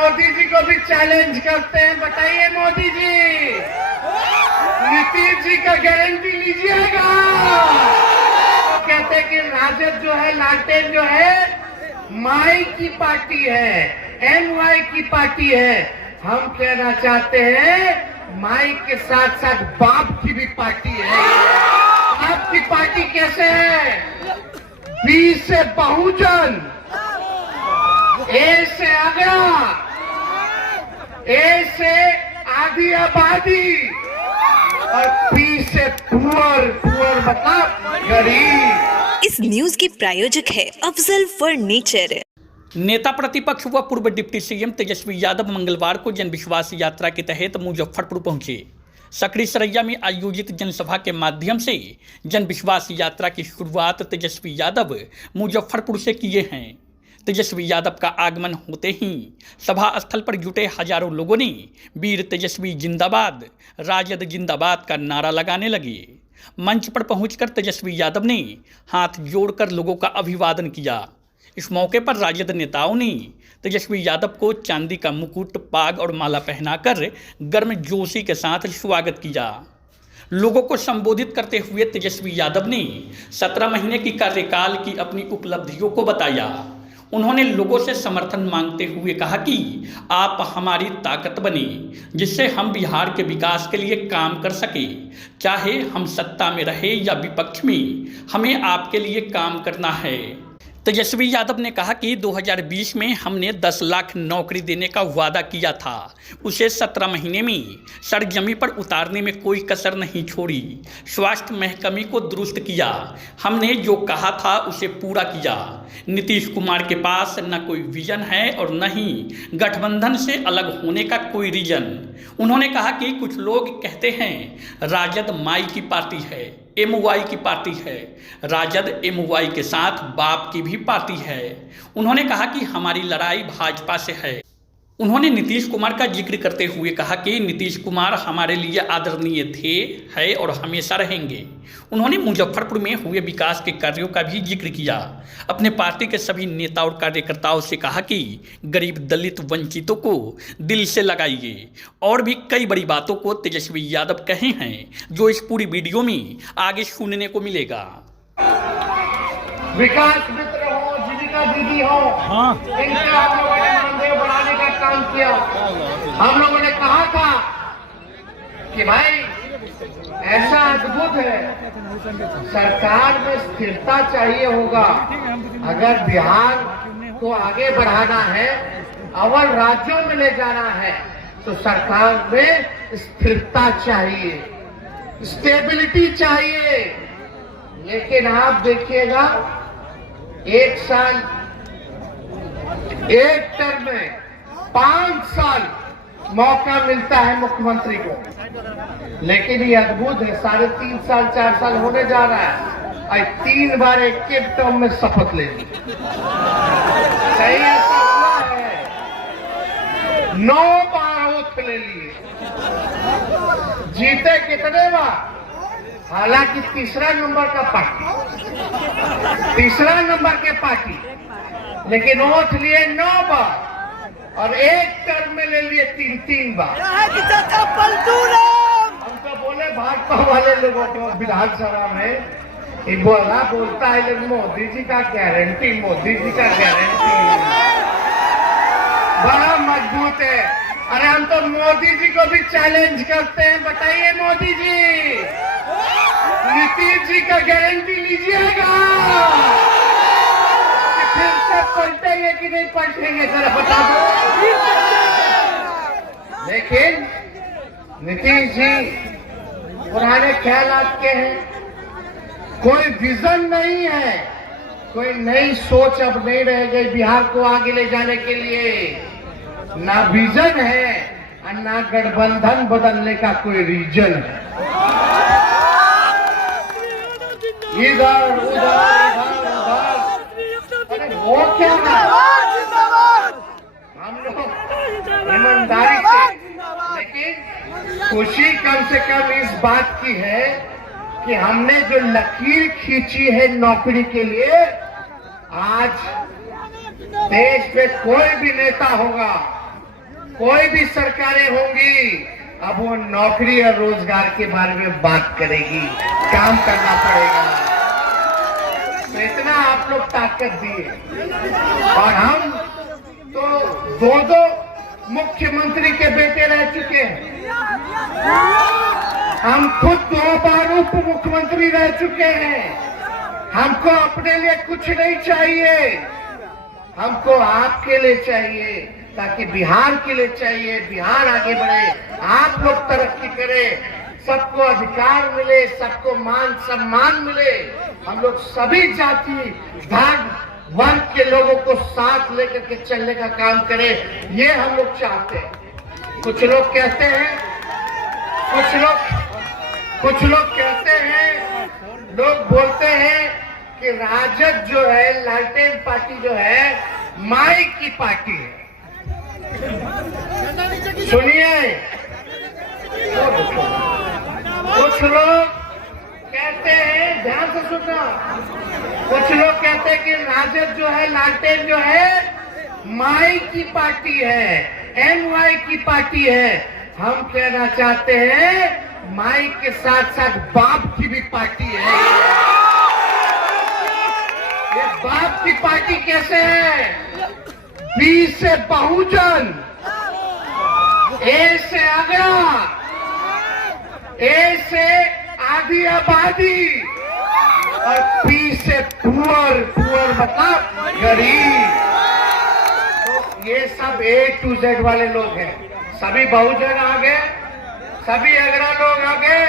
मोदी जी को भी चैलेंज करते हैं। बताइए मोदी जी, नीतीश जी का गारंटी लीजिएगा। तो कहते हैं कि राजद जो है, लालटेन जो है, माई की पार्टी है, एमवाई की पार्टी है। हम कहना चाहते हैं माई के साथ साथ बाप की भी पार्टी है। बाप की पार्टी कैसे है? बी से बहुजन, ए से आगरा, ए से आधी आबादी और पी से पुअर मतलब गरीब। इस न्यूज के प्रायोजक है अफजल फर्नीचर। नेता प्रतिपक्ष व पूर्व डिप्टी सीएम तेजस्वी यादव मंगलवार को जन विश्वास यात्रा के तहत मुजफ्फरपुर पहुंचे। सकरी सरैया में आयोजित जनसभा के माध्यम से जन विश्वास यात्रा की शुरुआत तेजस्वी यादव मुजफ्फरपुर से किए हैं। तेजस्वी यादव का आगमन होते ही सभा स्थल पर जुटे हजारों लोगों ने वीर तेजस्वी जिंदाबाद, राजद जिंदाबाद का नारा लगाने लगे। मंच पर पहुंचकर तेजस्वी यादव ने हाथ जोड़कर लोगों का अभिवादन किया। इस मौके पर राजद नेताओं ने तेजस्वी यादव को चांदी का मुकुट, पाग और माला पहनाकर गर्मजोशी के साथ स्वागत किया। लोगों को संबोधित करते हुए तेजस्वी यादव ने 17 महीने की कार्यकाल की अपनी उपलब्धियों को बताया। उन्होंने लोगों से समर्थन मांगते हुए कहा कि आप हमारी ताकत बने, जिससे हम बिहार के विकास के लिए काम कर सके। चाहे हम सत्ता में रहे या विपक्ष में, हमें आपके लिए काम करना है। तेजस्वी यादव ने कहा कि 2020 में हमने 10 लाख नौकरी देने का वादा किया था, उसे 17 महीने में सरजमी पर उतारने में कोई कसर नहीं छोड़ी। स्वास्थ्य महकमे को दुरुस्त किया, हमने जो कहा था उसे पूरा किया। नीतीश कुमार के पास न कोई विजन है और न ही गठबंधन से अलग होने का कोई रीजन। उन्होंने कहा कि कुछ लोग कहते हैं राजद माई की पार्टी है, एमवाई की पार्टी है। राजद एमवाई के साथ बाप की भी पार्टी है। उन्होंने कहा कि हमारी लड़ाई भाजपा से है। उन्होंने नीतीश कुमार का जिक्र करते हुए कहा कि नीतीश कुमार हमारे लिए आदरणीय थे, है और हमेशा रहेंगे। उन्होंने मुजफ्फरपुर में हुए विकास के कार्यों का भी जिक्र किया। अपने पार्टी के सभी नेता और कार्यकर्ताओं से कहा कि गरीब, दलित, वंचितों को दिल से लगाइए। और भी कई बड़ी बातों को तेजस्वी यादव कहे हैं, जो इस पूरी वीडियो में आगे सुनने को मिलेगा। विकास मित्र हो, जीविका दीदी हो, इनके हम लोगों ने मानदेय बढ़ाने का काम किया। हम लोगों ने कहा था कि भाई ऐसा अद्भुत है, सरकार में स्थिरता चाहिए होगा। अगर बिहार को आगे बढ़ाना है, अव्वल राज्यों में ले जाना है, तो सरकार में स्थिरता चाहिए, स्टेबिलिटी चाहिए। लेकिन आप देखिएगा, एक साल, एक टर्म में 5 साल मौका मिलता है मुख्यमंत्री को। लेकिन ये अद्भुत है, 3.5 साल 4 साल होने जा रहा है, और 3 बार एक के टर्म में शपथ ले ली। सही ऐसा हुआ है, 9 बार ओथ ले लिए। जीते कितने बार? हालांकि तीसरा नंबर का पार्टी, तीसरा नंबर के पार्टी, लेकिन ओथ लिए 9 बार और एक टर्म में ले लिए 3 बार। हम तो बोले भाजपा वाले लोगों को विधानसभा में बोलता है, लेकिन मोदी जी का गारंटी, मोदी जी का गारंटी बड़ा मजबूत है। अरे हम तो मोदी जी को भी चैलेंज करते हैं। बताइए मोदी जी, नीतीश जी का गारंटी लीजिएगा। फिर से पलटेंगे कि नहीं पलटेंगे, जरा बता दो। लेकिन नीतीश जी पुराने ख्यालात के हैं, कोई विजन नहीं है, कोई नई सोच अब नहीं रह गई बिहार को आगे ले जाने के लिए। ना विजन है और ना गठबंधन बदलने का कोई रीजन है। इधर उधर वो क्या है? हम लोग ईमानदारी से, लेकिन खुशी कम से कम इस बात की है कि हमने जो लकीर खींची है नौकरी के लिए, आज देश में कोई भी नेता होगा, कोई भी सरकारें होंगी, अब वो नौकरी और रोजगार के बारे में बात करेगी, काम करना पड़ेगा। तो इतना आप लोग ताकत दिए, और हम तो दो मुख्यमंत्री के बेटे रह चुके हैं। हम खुद 2 बार उप मुख्यमंत्री रह चुके हैं। हमको अपने लिए कुछ नहीं चाहिए, हमको आपके लिए चाहिए, ताकि बिहार के लिए चाहिए। बिहार आगे बढ़े, आप लोग तरक्की करें, सबको अधिकार मिले, सबको मान सम्मान मिले, हम लोग सभी जाति धर्म वर्ग के लोगों को साथ लेकर के चलने का काम करें, ये हम लोग चाहते हैं। कुछ लोग कहते हैं, कुछ लोग कहते हैं, लोग बोलते हैं कि राजद जो है, लालटेन पार्टी जो है, माई की पार्टी है। सुनिए, कुछ लोग कहते हैं, ध्यान से सुनना, कुछ लोग कहते हैं कि राजद जो है, लालटेन जो है, माई की पार्टी है, NY की पार्टी है। हम कहना चाहते हैं, माई के साथ साथ बाप की भी पार्टी है। ये बाप की पार्टी कैसे है? B से बहुजन, A से आगरा, A से आधी आबादी, और P से पुअर मतलब गरीब। तो ये सब A to Z वाले लोग हैं। सभी बहुजन आ गए, सभी अगरा लोग आ गए,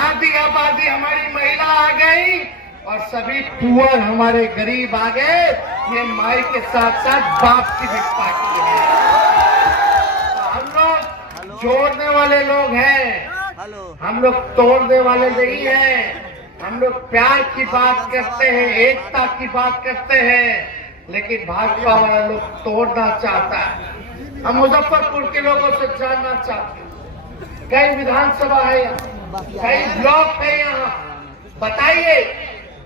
आधी आबादी हमारी महिला आ गई, और सभी पुअर हमारे गरीब आ गए। ये माई के साथ साथ बाप की भी पार्टी है। हम लोग जोड़ने वाले लोग हैं, हम लोग तोड़ने वाले नहीं हैं। हम लोग प्यार की बात करते हैं, एकता की बात करते हैं, लेकिन भाजपा वाला लोग तोड़ना चाहता है। हम मुजफ्फरपुर के लोगों से जानना चाहते हैं, कई विधानसभा है यहाँ, कई ब्लॉक है यहाँ, बताइए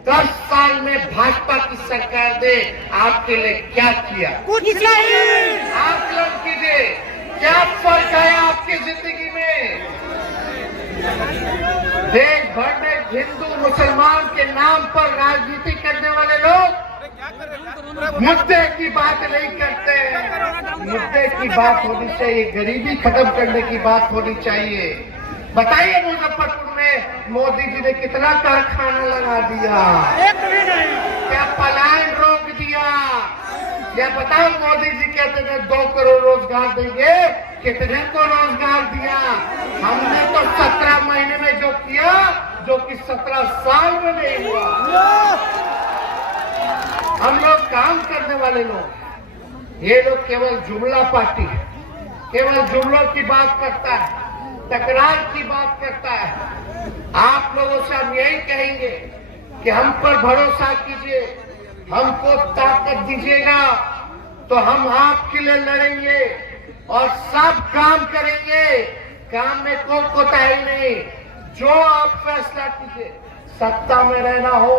10 साल में भाजपा की सरकार ने आपके लिए क्या किया? कुछ नहीं। आकलन कीजिए, क्या फर्क आया आपकी जिंदगी में? देश भर में हिंदू मुसलमान के नाम पर राजनीति करने वाले लोग मुद्दे की बात नहीं करते हैं। मुद्दे की बात होनी चाहिए, गरीबी खत्म करने की बात होनी चाहिए। बताइए मुजफ्फरपुर में मोदी जी ने कितना कारखाना लगा दिया, क्या पलायन रोक दिया? या बताओ, मोदी जी कहते थे 2 करोड़ रोजगार देंगे, कितने को रोजगार दिया? हमने तो 17 महीने में जो किया, जो कि 17 साल में नहीं हुआ। हम लोग काम करने वाले लोग, ये लोग केवल जुमला पार्टी है, केवल जुमलों की बात करता है, तकरार की बात करता है। आप लोगों से हम यही कहेंगे कि हम पर भरोसा कीजिए, हमको ताकत दीजिएगा तो हम आपके लिए लड़ेंगे और सब काम करेंगे। काम में कोई कोताही नहीं, जो आप फैसला कीजिए। सत्ता में रहना हो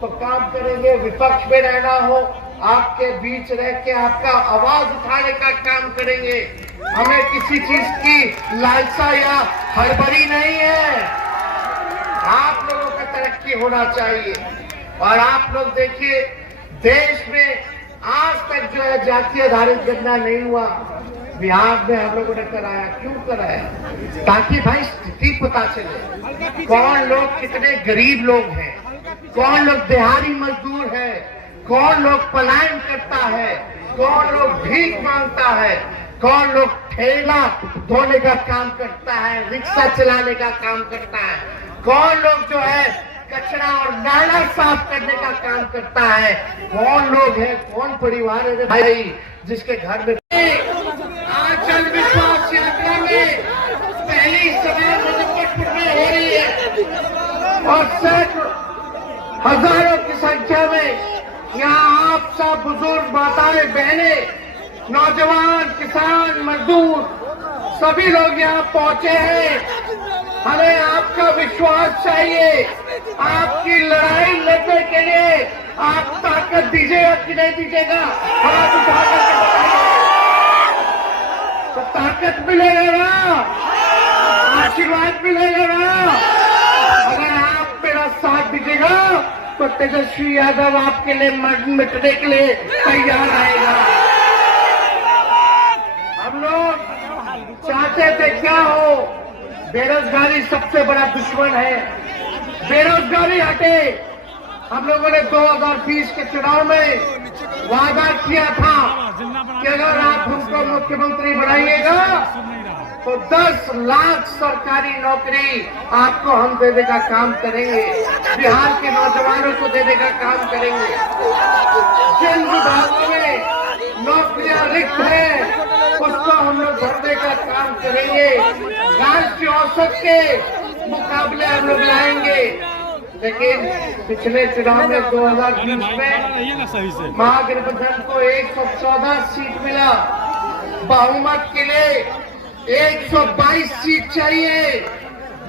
तो काम करेंगे, विपक्ष में रहना हो आपके बीच रह के आपका आवाज उठाने का काम करेंगे। हमें किसी चीज की लालसा या हड़बड़ी नहीं है। आप लोगों का तरक्की होना चाहिए। और आप लोग देखिए, देश में आज तक जो है जाति आधारित गणना नहीं हुआ, बिहार में हम लोगों ने कराया। क्यों कराया? ताकि भाई स्थिति पता चले, कौन लोग कितने गरीब लोग हैं, कौन लोग दिहाड़ी मजदूर है, कौन लोग पलायन करता है, कौन लोग भीख मांगता है, कौन लोग ठेला धोने का काम करता है, रिक्शा चलाने का काम करता है, कौन लोग जो है कचरा और नाला साफ करने का काम करता है, कौन लोग है, कौन परिवार है भाई जिसके घर में। आंचल विश्वास यात्रा में पहली सभा मुजफ्फरपुर में हो रही है और सैकड़ों हजारों की संख्या में यहाँ आप सब बुजुर्ग माताएं बहनें, नौजवान, किसान, मजदूर सभी लोग यहाँ पहुंचे हैं। हमें आपका विश्वास चाहिए। आपकी लड़ाई लड़ने के लिए आप ताकत दीजिएगा कि नहीं दीजिएगा? हाथ उठा करके बताइए। मत मिलेगा ना, आशीर्वाद मिलेगा ना। अगर आप मेरा साथ दीजिएगा तो तेजस्वी यादव आपके लिए मिटने के लिए तैयार रहेगा। हम लोग चाहते थे क्या हो, बेरोजगारी सबसे बड़ा दुश्मन है, बेरोजगारी हटे। हम लोगों ने 2020 के चुनाव में वादा किया था कि अगर आप हमको मुख्यमंत्री बनाइएगा तो 10 लाख सरकारी नौकरी आपको हम देने का काम करेंगे, बिहार के नौजवानों को देने का काम करेंगे। जिन विभागों में नौकरियां रिक्त है उसको हम लोग भरने का काम करेंगे, राष्ट्रीय औसत के मुकाबले हम लोग लाएंगे। लेकिन पिछले चुनाव में 2020 में महागठबंधन को 114 सीट मिला, बहुमत के लिए 122 सीट चाहिए,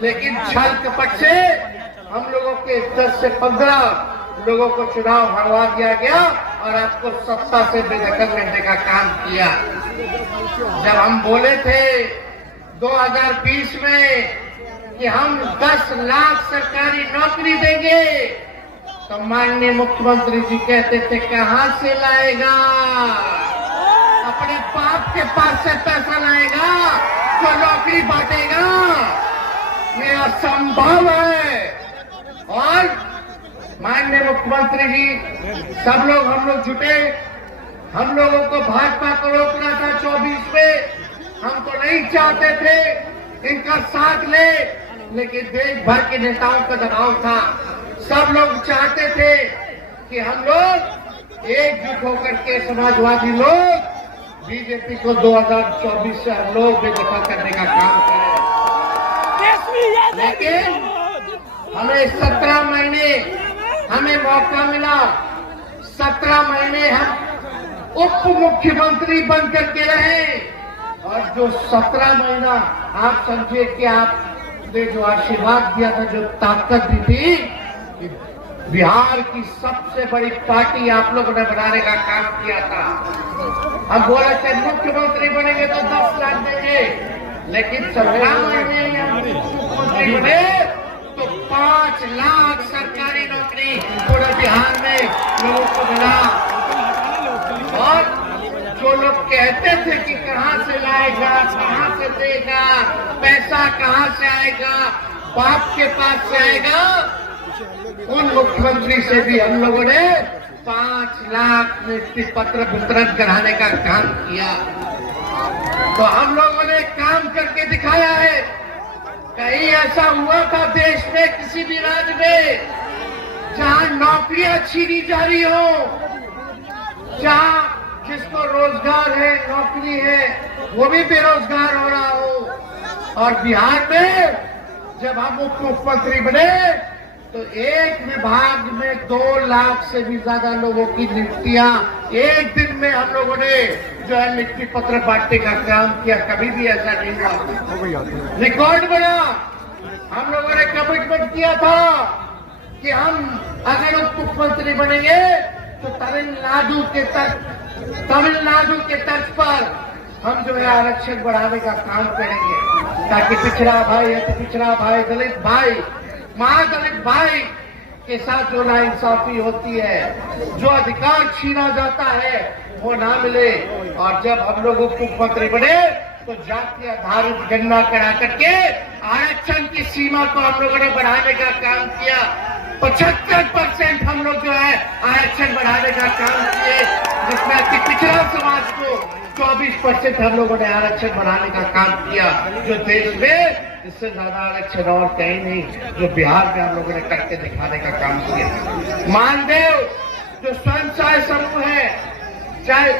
लेकिन छल कपट से हम लोगों के 10 से 15 लोगों को चुनाव हरवा दिया गया और आपको सत्ता से बेदखल करने का काम किया। जब हम बोले थे 2020 में कि हम 10 लाख सरकारी नौकरी देंगे, तो माननीय मुख्यमंत्री जी कहते थे कहां से लाएगा, अपने बाप के पास से पैसा लाएगा जो नौकरी बांटेगा, ये असंभव है। और माननीय मुख्यमंत्री जी सब लोग हम लोग जुटे, हम लोगों को भाजपा को रोकना था 24 में, हम तो नहीं चाहते थे इनका साथ ले, लेकिन देश भर के नेताओं का दबाव था। सब लोग चाहते थे कि हम लोग एकजुट होकर के समाजवादी लोग बीजेपी को 2024 से हम लोग बेदखल करने का काम करें। लेकिन हमें 17 महीने हमें मौका मिला, 17 महीने हम उप मुख्यमंत्री बन करके रहे, और जो 17 महीना आप समझे कि आपने जो आशीर्वाद दिया था, जो ताकत दी थी, कि बिहार की सबसे बड़ी पार्टी आप लोगों ने बनाने का काम किया था। हम बोले थे मुख्यमंत्री बनेंगे तो 10 लाख देंगे, लेकिन 17 महीने हम मुख्यमंत्री बने तो 5 लाख सरकारी नौकरी पूरे बिहार में लोगों को मिला। और जो लोग कहते थे कि कहां से लाएगा, कहां से देगा, पैसा कहां से आएगा, बाप के पास से आएगा, उन मुख्यमंत्री से भी हम लोगों ने 5 लाख नियुक्ति पत्र वितरण कराने का काम किया। तो हम लोगों ने काम करके दिखाया है। कहीं ऐसा हुआ था देश में किसी भी राज्य में जहां नौकरियां छीनी जा रही हो, जहां जिसको रोजगार है, नौकरी है, वो भी बेरोजगार हो रहा हो। और बिहार में जब हम उप मुख्यमंत्री बने तो एक विभाग में 2 लाख से भी ज्यादा लोगों की नियुक्तियां एक दिन में हम लोगों ने जो है नियुक्ति पत्र बांटने का काम किया। कभी भी ऐसा नहीं हुआ, रिकॉर्ड बना। हम लोगों ने कमिटमेंट किया था कि हम अगर उप मुख्यमंत्री बनेंगे तो तमिलनाडु के तर्ज पर हम जो है आरक्षण बढ़ाने का काम करेंगे, ताकि पिछड़ा भाई, अति पिछड़ा भाई, दलित भाई, महादलित भाई के साथ जो नाइंसाफी होती है, जो अधिकार छीना जाता है, वो ना मिले। और जब हम लोग उप मुख्यमंत्री बने तो जाति आधारित गणना करा करके आरक्षण की सीमा को हम लोगों ने बढ़ाने का काम किया। 75% हम लोग जो है आरक्षण बढ़ाने का काम किए, जिसमें अति पिछड़ा समाज को 24% हम लोगों ने आरक्षण बढ़ाने का काम किया, जो देश में इससे ज्यादा आरक्षण और कहीं नहीं, जो बिहार में हम लोगों ने करके दिखाने का काम किया। मानदेव जो स्वयं सहायता समूह है, चाहे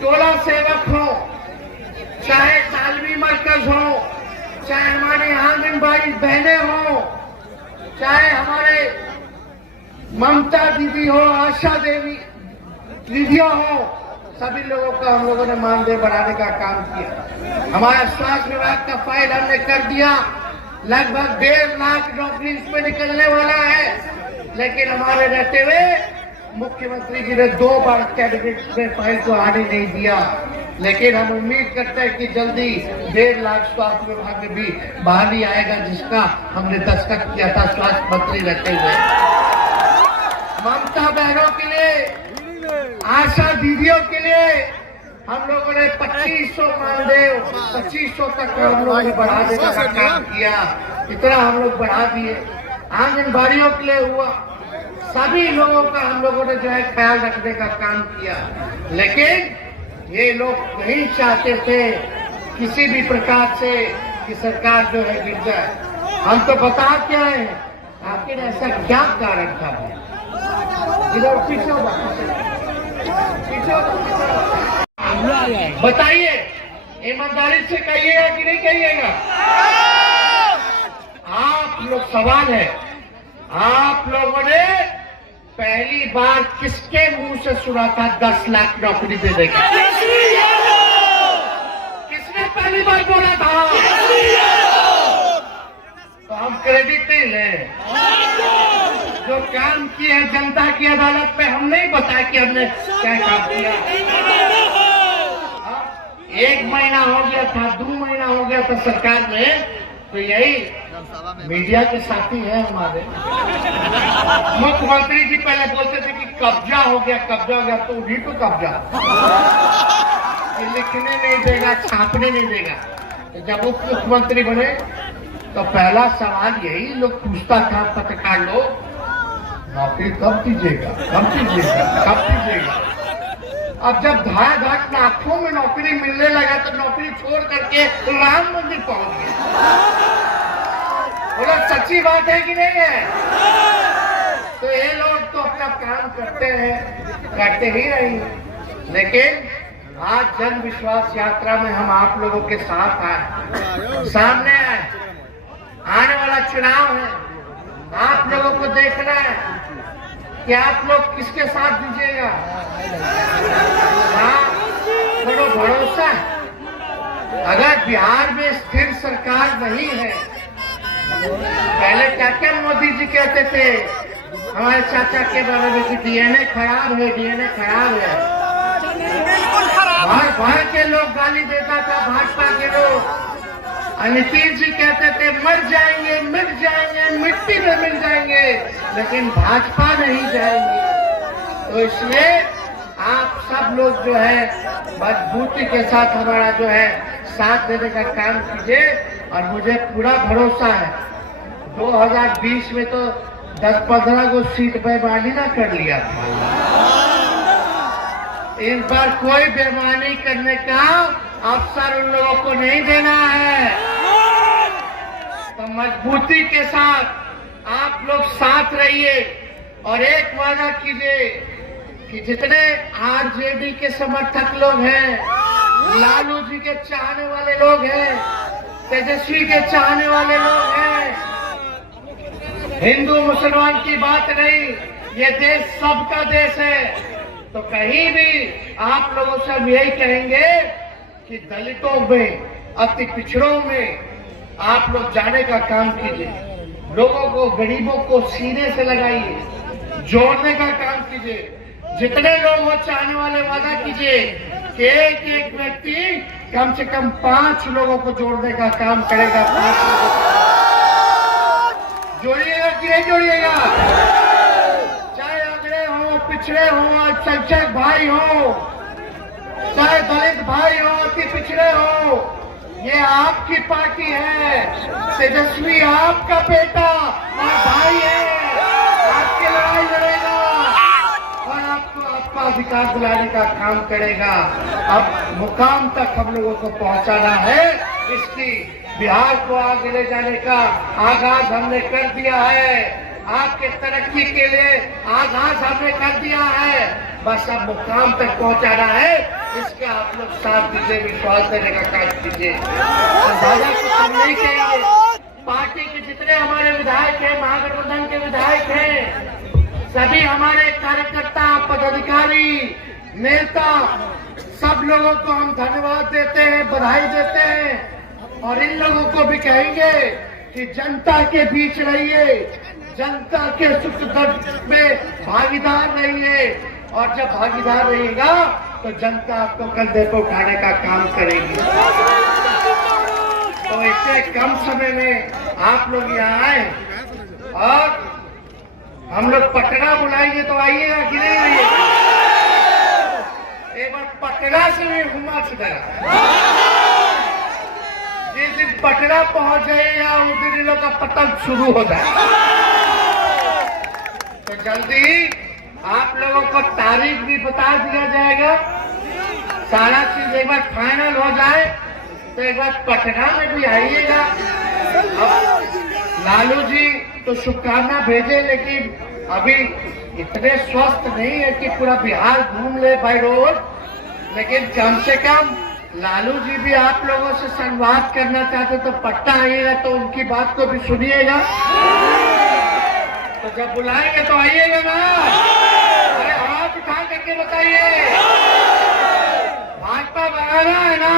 टोला सेवक हो, चाहे तालमी मरकज हो, चाहे हमारे आंगनबाड़ी बहनें हो, चाहे हमारे ममता दीदी हो, आशा देवी दीदियों हो, सभी लोगों का हम लोगों ने मानदेय बढ़ाने का काम किया। हमारा स्वास्थ्य विभाग का फाइल हमने कर दिया, लगभग 1.5 लाख नौकरी इसमें निकलने वाला है। लेकिन हमारे रहते हुए मुख्यमंत्री जी ने 2 बार कैबिनेट में फाइल को आने नहीं दिया। लेकिन हम उम्मीद करते हैं कि जल्दी 1.5 लाख स्वास्थ्य विभाग में भी बहाली आएगा, जिसका हमने दस्तखत किया था स्वास्थ्य मंत्री रहते हुए। ममता बहनों के लिए, आशा दीदियों के लिए हम लोगों ने 2500 मानदेय 2500 तक हम लोगों ने बढ़ा देने का काम किया। इतना हम लोग बढ़ा दिए। आंगनबाड़ियों के लिए हुआ, सभी लोगों का हम लोगों ने जो है ख्याल रखने का काम किया। लेकिन ये लोग नहीं चाहते थे किसी भी प्रकार से कि सरकार जो है गिर जाए। हम तो बता क्या है, आखिर ऐसा क्या कारण था? इधर पीछे बताइए, ईमानदारी से कहिएगा कि नहीं कहिएगा? आप लोग सवाल है, आप लोगों ने पहली बार किसके मुंह से सुना था 10 लाख नौकरी दे देगा? किसने पहली बार बोला था? तो हम क्रेडिट नहीं ले, जो काम किए हैं जनता की अदालत में हम नहीं बताया कि हमने क्या काम किया। 1 महीना हो गया था, 2 महीना हो गया था सरकार में, तो यही मीडिया के साथी है हमारे। मुख्यमंत्री जी पहले बोलते थे कि कब्जा हो गया, कब्जा हो गया, तो उन्हीं को कब्जा, लिखने नहीं देगा, छापने नहीं देगा। तो जब उप मुख्यमंत्री बने तो पहला सवाल यही लोग पूछता था, पत्रकार लोग, नौकरी कब दीजिएगा, कब दीजिएगा, कब दीजिएगा? अब जब धाड़ लाखों में नौकरी मिलने लगा तो नौकरी छोड़ करके राम मंदिर पहुंच गए। बोला सच्ची बात है कि नहीं है? तो ये लोग तो अपना काम करते हैं, करते ही रहेंगे। लेकिन आज जन विश्वास यात्रा में हम आप लोगों के साथ आए, सामने आए। आने वाला चुनाव है, आप लोगों को देखना है कि आप लोग किसके साथ दीजिएगा। थोड़ा भरोसा है, अगर बिहार में स्थिर सरकार नहीं है, पहले क्या क्या मोदी जी कहते थे हमारे चाचा के बारे में कि डीएनए खराब है, डीएनए खराब है। भर भर के लोग गाली देता था भाजपा के लोग। नीतीश जी कहते थे मर जाएंगे, मिट जाएंगे, मिट्टी में मिल जाएंगे, लेकिन भाजपा नहीं जाएंगे। तो इसलिए आप सब लोग जो है मजबूती के साथ हमारा जो है साथ देने का काम कीजिए। और मुझे पूरा भरोसा है 2020 में तो 10-15 को सीट बेईमानी ना कर लिया था। इन बार कोई बेईमानी करने का अवसर उन लोगों को नहीं देना है। तो मजबूती के साथ आप लोग साथ रहिए और एक वादा कीजिए कि जितने आरजेडी के समर्थक लोग हैं, लालू जी के चाहने वाले लोग हैं, तेजस्वी के चाहने वाले लोग हैं, हिंदू मुसलमान की बात नहीं, ये देश सबका देश है। तो कहीं भी आप लोगों से हम यही कहेंगे कि दलितों में, अति पिछड़ों में आप लोग जाने का काम कीजिए। लोगों को, गरीबों को सीने से लगाइए, जोड़ने का काम कीजिए। जितने लोग वो चाहने वाले वादा कीजिए कि एक एक व्यक्ति कम से कम 5 लोगों को जोड़ने का काम करेगा। 5 लोगों को जोड़िएगा कि नहीं जोड़िएगा? चाहे अगड़े हो, पिछड़े हो, अल्पसंख्यक भाई हो, चाहे दलित भाई हो, अति पिछड़े हो, ये आपकी पार्टी है। तेजस्वी आपका बेटा और भाई है, आपकी लड़ाई लड़ेगा और आपको आपका अधिकार दिलाने का काम करेगा। अब मुकाम तक हम लोगों को पहुंचाना है। इसकी बिहार को आगे ले जाने का आगाज हमने कर दिया है। आपके तरक्की के लिए आगाज हमने कर दिया है। बस अब मुकाम तक पहुंचाना है। इसके आप लोग साथ दीजिए, विश्वास देने का काम कीजिए। दादा को हम नहीं कहेंगे। पार्टी के जितने हमारे विधायक हैं, महागठबंधन के विधायक हैं, सभी हमारे कार्यकर्ता, पदाधिकारी, नेता, सब लोगों को हम धन्यवाद देते हैं, बधाई देते हैं। और इन लोगों को भी कहेंगे कि जनता के बीच रहिए, जनता के सुख दुख में भागीदार रहिए। और जब भागीदार रहिएगा तो जनता आपको कंधे पे उठाने का काम करेगी। तो इतने कम समय में आप लोग यहाँ आए और हम लोग पटना बुलाएंगे तो आइएगा कि नहीं आइएगा? एक बार पटना से भी घुमा चुका। जिस दिन पटना पहुंच जाएगा उस दिन इन लोग का पतन शुरू हो जाए। तो जल्दी आप लोगों को तारीख भी बता दिया जाएगा। सारा चीज एक बार फाइनल हो जाए तो एक बार पटना में भी आइएगा। लालू जी तो शुभकामना भेजे, लेकिन अभी इतने स्वस्थ नहीं है कि पूरा बिहार घूम ले बाई रोड, लेकिन कम से कम लालू जी भी आप लोगों से संवाद करना चाहते तो पटना आइएगा तो उनकी बात को भी सुनिएगा। तो जब बुलाएंगे तो आइएगा ना। अरे हाथ उठा करके बताइए, भाजपा भगाना है ना?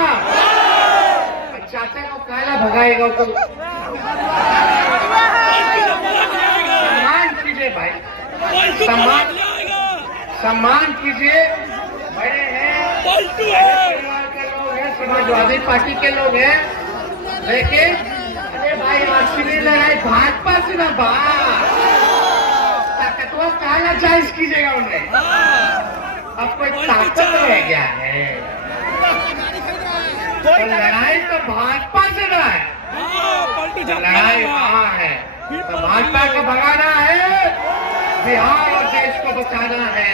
चाचा को काला भगाएगा तो सम्मान कीजिए भाई, सम्मान कीजिए। बड़े हैं, परिवार के लोग हैं, समाजवादी पार्टी के लोग हैं, लेकिन अरे भाई असली लड़ाई भाजपा से ना ताकतवर काला चाइस कीजिएगा उन्हें। अब कोई ताकत रह गया है तो लड़ाई तो भाजपा से ना है, लड़ाई वहाँ है। तो भाजपा को भगाना है, बिहार और देश को बचाना है।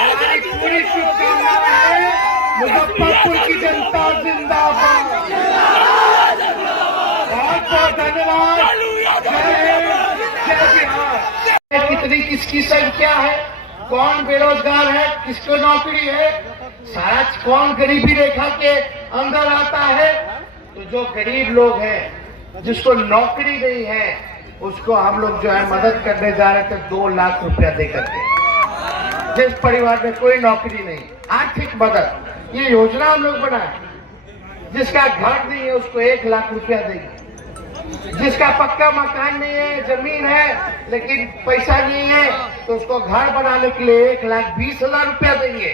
हमारी पूरी शुभकामनाएं, मुजफ्फरपुर की जनता जिंदाबाद। बहुत बहुत धन्यवाद। जय बिहार। कितनी किसकी संख्या है, कौन बेरोजगार है, किसको नौकरी है, सारा कौन गरीबी रेखा के अंदर आता है। तो जो गरीब लोग हैं, जिसको नौकरी नहीं है, उसको हम लोग जो है मदद करने जा रहे थे 2 लाख रुपया दे करके। जिस परिवार में कोई नौकरी नहीं, आर्थिक मदद, ये योजना हम लोग बनाए। जिसका घर नहीं है उसको 1 लाख रुपया देंगे। जिसका पक्का मकान नहीं है, जमीन है लेकिन पैसा नहीं है, तो उसको घर बनाने के लिए 1,20,000 रुपया देंगे।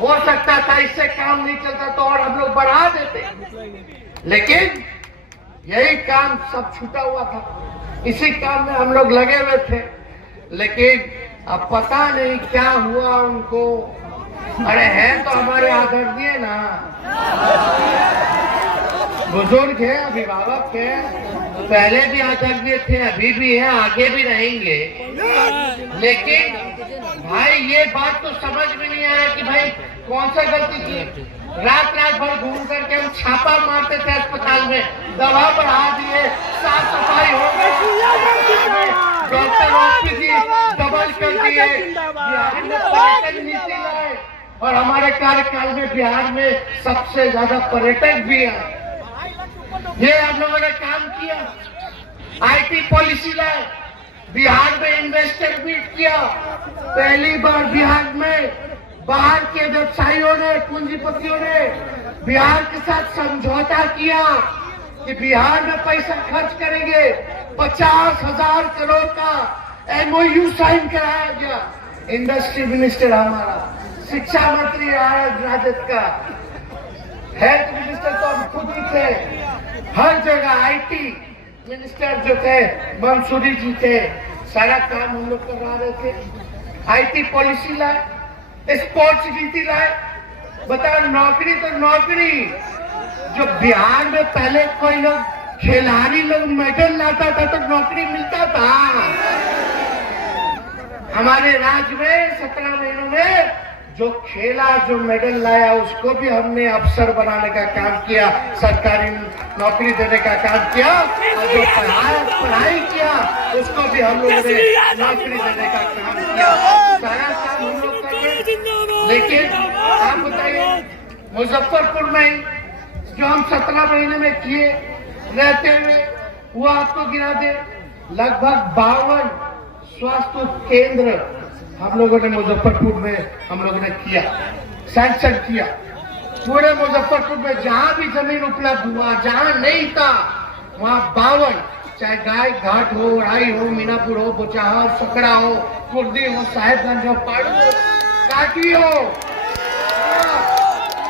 हो सकता था इससे काम नहीं चलता तो और हम लोग बढ़ा देते, लेकिन यही काम सब छूटा हुआ था। इसी काम में हम लोग लगे हुए थे, लेकिन अब पता नहीं क्या हुआ उनको। अरे हैं तो हमारे आदरणीय ना, बुजुर्ग है, अभिभावक है, पहले भी आदरणीय थे, अभी भी है, आगे भी रहेंगे। लेकिन भाई ये बात तो समझ में नहीं आया कि भाई कौन सा गलती की। रात भर घूम करके हम छापा मारते थे अस्पताल में, दवा बढ़ा दिए, साफ सफाई हो गई, डॉक्टर ऑक्सीजन डबल कर दिए, बिहार में पर्यटन नीति लाए और हमारे कार्यकाल में बिहार में सबसे ज्यादा पर्यटक भी है। ये हम लोगों ने काम किया। आईटी पॉलिसी लाए, बिहार में इन्वेस्टर मीट किया। पहली बार बिहार में बाहर के व्यवसायियों ने, पूंजीपतियों ने बिहार के साथ समझौता किया कि बिहार में पैसा खर्च करेंगे। 50,000 करोड़ का MOU साइन कराया गया। इंडस्ट्री मिनिस्टर हमारा, शिक्षा मंत्री राजद का, हेल्थ मिनिस्टर तो हम खुद ही थे। हर जगह आईटी मिनिस्टर जो थे मंसूरी जी थे, सारा काम हम लोग करवा रहे थे। आईटी पॉलिसी लाए, स्पोर्ट्स नीति लाए। बताओ, नौकरी तो नौकरी। जो बिहार में पहले कोई लोग खिलाड़ी लोग मेडल लाता था तो नौकरी मिलता था। हमारे राज्य में 17 महीनों में जो खेला, जो मेडल लाया, उसको भी हमने अफसर बनाने का काम किया, सरकारी नौकरी देने का काम किया। और जो पढ़ाई किया उसको भी हम लोगों ने नौकरी देने का काम किया। सारा काम हम लोग कर रहे। लेकिन आप बताइए, मुजफ्फरपुर में जो हम 17 महीने में किए रहते हुए, वो आपको गिरा दे। लगभग 52 स्वास्थ्य केंद्र हम लोगों ने मुजफ्फरपुर में हम लोगों ने किया, सैंक्शन किया। पूरे मुजफ्फरपुर में जहां भी जमीन उपलब्ध हुआ, जहां नहीं था वहां 52 चाहे गाय घाट हो, उड़ाई हो, मीनापुर हो, बोचाहा हो, सकड़ा हो, कुर्दी हो, साहेबगंज हो, पाड़ू हो, काटी हो,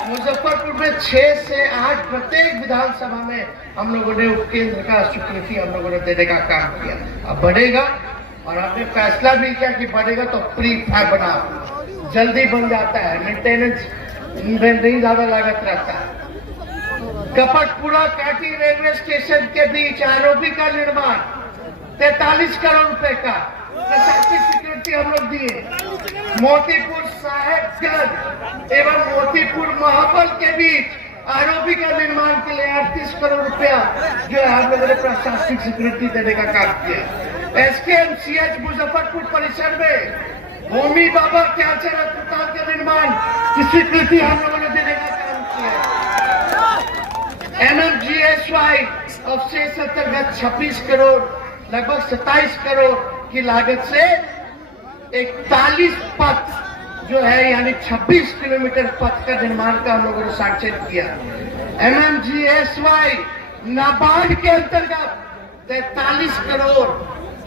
मुजफ्फरपुर में 6 से 8 प्रत्येक विधानसभा में हम लोगों ने उपकेंद्र का स्वीकृति हम लोगों ने देने का काम किया। अब बढ़ेगा और हमने फैसला भी किया कि बढ़ेगा तो प्री फैब बना, जल्दी बन जाता है, मेंटेनेंस में नहीं ज्यादा लागत रहता है। कपटपुरा काटी रेलवे स्टेशन के बीच आरओबी का निर्माण 43 करोड़ रुपए का प्रशासनिक सिक्योरिटी हम लोग दिए। मोतीपुर साहेबगंज एवं मोतीपुर महाबल के बीच आरओबी का निर्माण के लिए 38 करोड़ रुपया जो है हम लोगों ने प्रशासनिक सिक्योरिटी देने का काम किया। एसकेएमसीएच मुजफ्फरपुर परिसर में होमी बाबा कैंसर अस्पताल का निर्माण की स्वीकृति हम लोगों ने देने का काम किया। MMGSY अवशेष अंतर्गत 26 करोड़ लगभग 27 करोड़ की लागत से 41 पथ जो है यानी 26 किलोमीटर पथ का निर्माण का हम लोगों ने सैंक्शन किया। MMGSY नाबार्ड के अंतर्गत 43 करोड़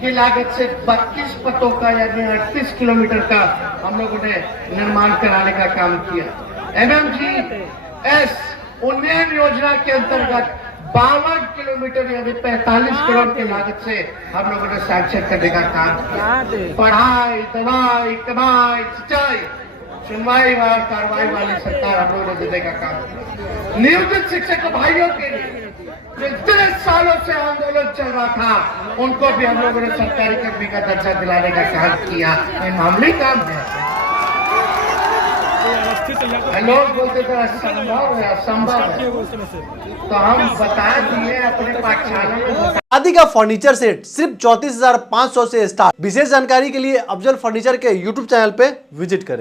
की लागत से 32 पथों का यानी 38 किलोमीटर का हम लोगों ने निर्माण कराने का काम किया। MMGS उन्नयन योजना के अंतर्गत 52 किलोमीटर यानी 45 करोड़ की लागत से हम लोगों ने सैंक्शन करने का काम किया। पढ़ाई, दवाई, कमाई, सिंचाई, सुनवाई व कार्रवाई वाली सरकार हम लोगों ने देने का काम किया। नियोजित शिक्षक भाइयों के लिए जो इतने सालों से आंदोलन चल रहा था उनको भी हम लोगों ने सरकारी कर्मी का दर्जा दिलाने का काम किया। ये मामूली काम है। लोग बोलते थे असंभव है, असंभव है, तो हम बता दिए अपने पाठशाला में। शादी का फर्नीचर सेट सिर्फ 34,500 से स्टार्ट। विशेष जानकारी के लिए अफजल फर्नीचर के YouTube चैनल पे विजिट करें।